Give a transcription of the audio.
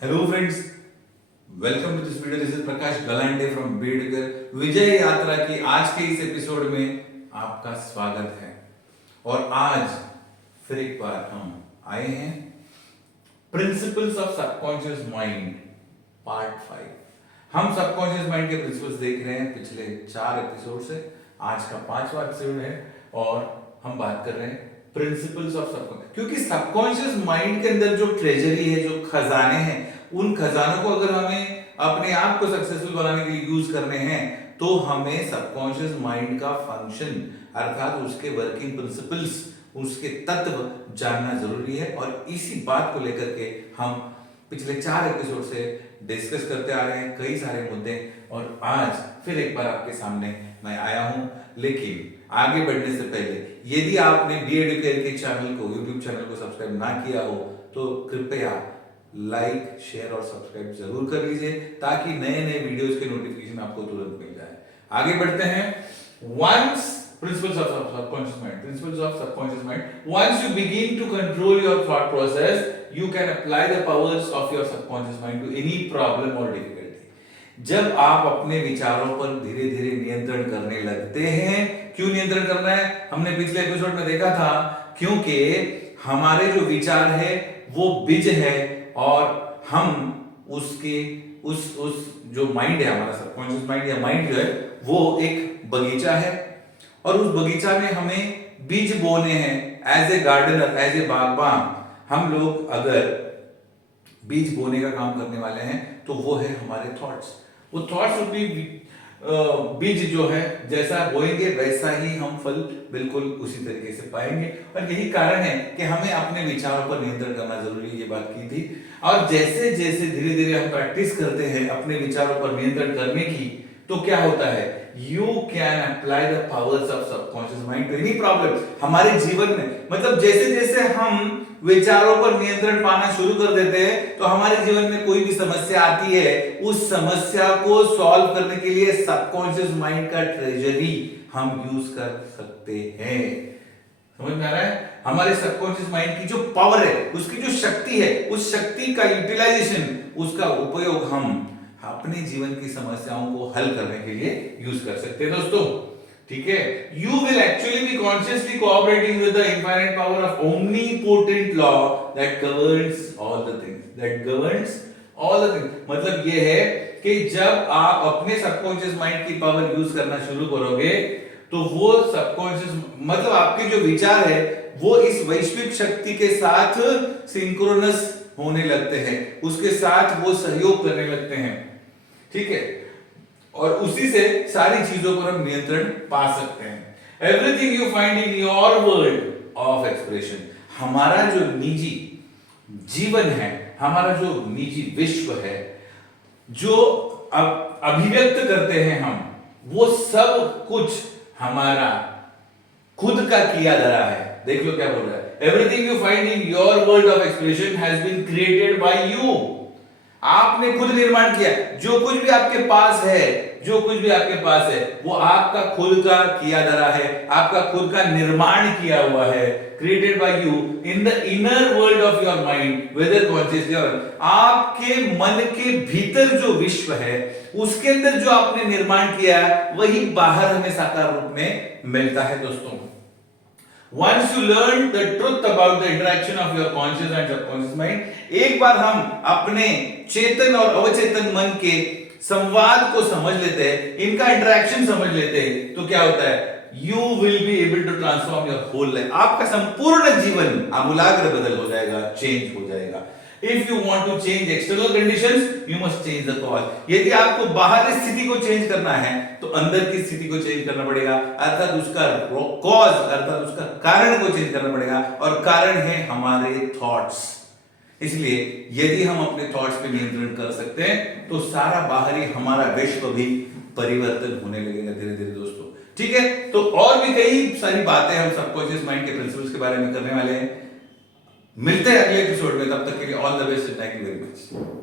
Hello friends, welcome to this video. This is Prakash Galande from Bedkar. विजय यात्रा की आज के इस एपिसोड में आपका स्वागत है। और आज फिर एक बार हम आए हैं principles of subconscious mind part 5। हम सबकॉन्शियस माइंड के प्रिंसिपल्स देख रहे हैं पिछले 4 एपिसोड से। आज का 5वां एपिसोड है और हम बात कर रहे हैं प्रिंसिपल्स ऑफ सबकॉन्शियस, क्योंकि सबकॉन्शियस माइंड के अंदर जो ट्रेजरी है, जो खजाने हैं, उन खजानों को अगर हमें अपने आप को सक्सेसफुल बनाने के लिए यूज करने हैं तो हमें सबकॉन्शियस माइंड का फंक्शन अर्थात उसके वर्किंग प्रिंसिपल्स, उसके तत्व जानना जरूरी है। और इसी बात को लेकर के हम पिछले 4 एपिसोड से डिस्कस करते आ रहे हैं कई सारे मुद्दे। और आज फिर एक बार आपके सामने मैं आया हूं। लेकिन आगे बढ़ने से पहले यदि आपने बी एडुकेयर के चैनल को, यूट्यूब चैनल को सब्सक्राइब ना किया हो तो कृपया लाइक, शेयर और सब्सक्राइब जरूर कर लीजिए ताकि नए नए वीडियोस के नोटिफिकेशन आपको तुरंत मिल जाए। आगे बढ़ते हैं। Once principles of subconscious mind, once you begin to control your thought process, you can apply the powers of your subconscious mind to any problem or difficulty। जब आप अपने विचारों पर धीरे धीरे नियंत्रण करने लगते हैं, क्यों नियंत्रण करना है हमने पिछले एपिसोड में देखा था, क्योंकि हमारे जो विचार है वो बीज है और हम उसके उस जो माइंड है, हमारा सबकॉन्शियस माइंड या माइंड जो है वो एक बगीचा है और उस बगीचा में हमें बीज बोने हैं। As a gardener, as a बागबान, हम लोग अगर बीज बोने का काम करने वाले हैं तो वो है हमारे थॉट्स। वो थॉट्स भी बीज जो है जैसा बोएंगे वैसा ही हम फल बिल्कुल उसी तरीके से पाएंगे। और यही कारण है कि हमें अपने विचारों पर नियंत्रण करना जरूरी है, ये बात की थी। और जैसे जैसे धीरे धीरे हम प्रैक्टिस करते हैं अपने विचारों पर नियंत्रण करने की, तो क्या होता है, you can apply the powers of subconscious mind to any problem हमारे जीवन में। मतलब जैसे जैसे हम विचारों पर नियंत्रण पाना शुरू कर देते हैं तो हमारे जीवन में कोई भी समस्या आती है, उस समस्या को सॉल्व करने के लिए सबकॉन्शियस माइंड का ट्रेजरी हम यूज कर सकते हैं। समझ में आ रहा है? हमारे सबकॉन्शियस माइंड की जो पावर है, उसकी जो शक्ति है, उस शक्ति का यूटिलाइजेशन, उसका उपयोग हम अपने जीवन की समस्याओं को हल करने के लिए यूज कर सकते हैं दोस्तों। ठीक है, you will actually B consciously cooperating with the infinite power of omnipotent law that governs all the things, मतलब ये है कि जब आप अपने सबकॉन्शियस माइंड की पावर यूज करना शुरू करोगे तो वो सबकॉन्शियस, मतलब आपके जो विचार है वो इस वैश्विक शक्ति के साथ सिंक्रोनस होने लगते हैं, उसके साथ वो सहयोग करने लगते हैं। ठीक है, और उसी से सारी चीजों पर हम नियंत्रण पा सकते हैं। Everything you find in your world of expression, हमारा जो निजी जीवन है, हमारा जो निजी विश्व है, जो अब अभिव्यक्त करते हैं हम, वो सब कुछ हमारा खुद का किया धरा है। देख लो क्या बोल रहा है, everything you find in your world of expression has been created by you. आपने खुद निर्माण किया। जो कुछ भी आपके पास है, जो कुछ भी आपके पास है वो आपका खुद का किया धरा है, आपका खुद का निर्माण किया हुआ है। Created by you in the inner world of your mind whether consciously और आपके मन के भीतर जो विश्व है उसके अंदर जो आपने निर्माण किया है वही बाहर हमें साकार रूप में मिलता है दोस्तों। Once you learn the truth about the interaction of your conscious and subconscious mind, एक बार हम अपने चेतन और अवचेतन मन के संवाद को समझ लेते हैं, इनका इंटरेक्शन समझ लेते हैं, तो क्या होता है, you will be able to transform your whole life। आपका संपूर्ण जीवन आमूलाग्र बदल हो जाएगा, चेंज हो जाएगा। If you want to change external conditions, you must change the cause। यदि आपको बाहरी स्थिति को चेंज करना है तो अंदर की स्थिति को चेंज करना पड़ेगा, अर्थात उसका कॉज, अर्थात उसका कारण को चेंज करना पड़ेगा। और कारण है हमारे थॉट्स। इसलिए यदि हम अपने थॉट्स पे नियंत्रण कर सकते हैं तो सारा बाहरी हमारा विश्व भी परिवर्तन होने लगेगा धीरे धीरे दोस्तों। ठीक है, तो और भी कई सारी बातें हम सबकॉन्शियस माइंड के प्रिंसिपल्स के बारे में करने वाले हैं। मिलते हैं अगले एपिसोड में, तब तक के लिए all the best, thank you very much.